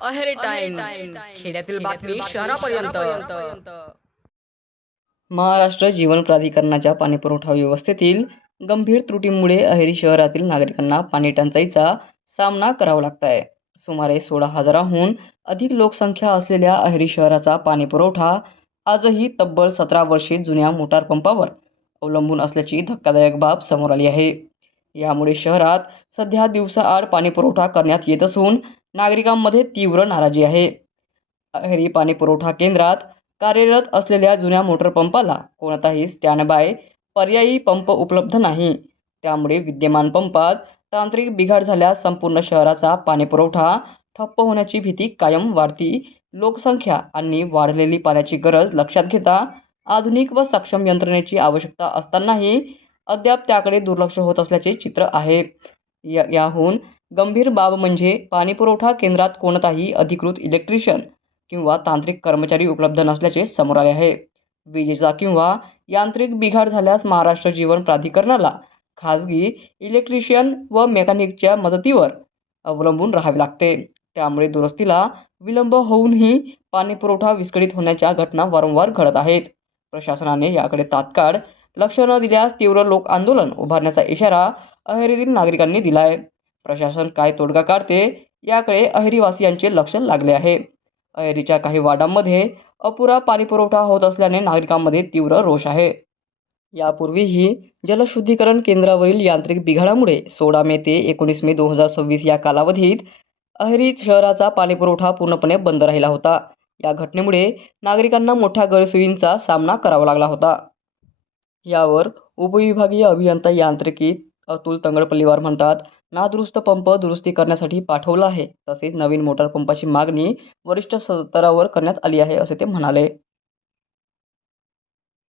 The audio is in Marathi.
अहेरी टाइम्स खेड्यातील बातमी शहरापर्यंत. महाराष्ट्र जीवन प्राधिकरणाच्या पाणीपुरवठा व्यवस्थेतील गंभीर त्रुटींमुळे अहेरी शहरातील नागरिकांना पाणी टंचाईचा सामना करावा लागत आहे. सुमारे 16,000हून अधिक लोकसंख्या असलेल्या अहेरी शहराचा पाणीपुरवठा आजही तब्बल 17 वर्षे जुन्या मोटार पंपावर अवलंबून असल्याची धक्कादायक बाब समोर आली आहे. यामुळे शहरात सध्या दिवसाआड पाणीपुरवठा करण्यात येत असून नागरिकांमध्ये तीव्र नाराजी आहे. अहेरी पाणीपुरवठा केंद्रात कार्यरत असलेल्या जुन्या मोटर पंपाला कोणताही स्टँड बाय पर्यायी पंप उपलब्ध नाही. त्यामुळे विद्यमान पंपात तांत्रिक बिघाड झाल्यास संपूर्ण शहराचा पाणीपुरवठा ठप्प होण्याची भीती कायम वाढती लोकसंख्या आणि वाढलेली पाण्याची गरज लक्षात घेता आधुनिक व सक्षम यंत्रणेची आवश्यकता असतानाही अद्याप त्याकडे दुर्लक्ष होत असल्याचे चित्र आहे. याहून गंभीर बाब म्हणजे पाणीपुरवठा केंद्रात कोणताही अधिकृत इलेक्ट्रिशियन किंवा तांत्रिक कर्मचारी उपलब्ध नसल्याचे समोर आले आहे. विजेचा किंवा यांत्रिक बिघाड झाल्यास महाराष्ट्र जीवन प्राधिकरणाला खासगी इलेक्ट्रिशियन व मेकॅनिकच्या मदतीवर अवलंबून राहावे लागते. त्यामुळे दुरुस्तीला विलंब होऊनही पाणीपुरवठा विस्कळीत होण्याच्या घटना वारंवार घडत आहेत. प्रशासनाने याकडे तात्काळ लक्ष न दिल्यास तीव्र लोक आंदोलन उभारण्याचा इशारा अहेरीतील नागरिकांनी दिलाय. प्रशासन काय तोडगा काढते याकडे अहेरीवासियांचे लक्ष लागले आहे. अहेरीच्या काही वार्डांमध्ये अपुरा पाणीपुरवठा होत असल्याने नागरिकांमध्ये तीव्र रोष आहे. यापूर्वीही जलशुद्धीकरण केंद्रावरील यांत्रिक बिघाडामुळे 16 मे ते 19 मे 2026 या कालावधीत अहेरी शहराचा पाणीपुरवठा पूर्णपणे बंद राहिला होता. या घटनेमुळे नागरिकांना मोठ्या गैरसोयींचा सामना करावा लागला होता. यावर उपविभागीय अभियंता यांत्रिकी अतुल तंगडपल्लीवार म्हणतात, नादुरुस्त पंप दुरुस्ती करण्यासाठी पाठवला आहे. तसेच नवीन मोटार पंपाची मागणी वरिष्ठ स्तरावर करण्यात आली आहे, असे ते म्हणाले.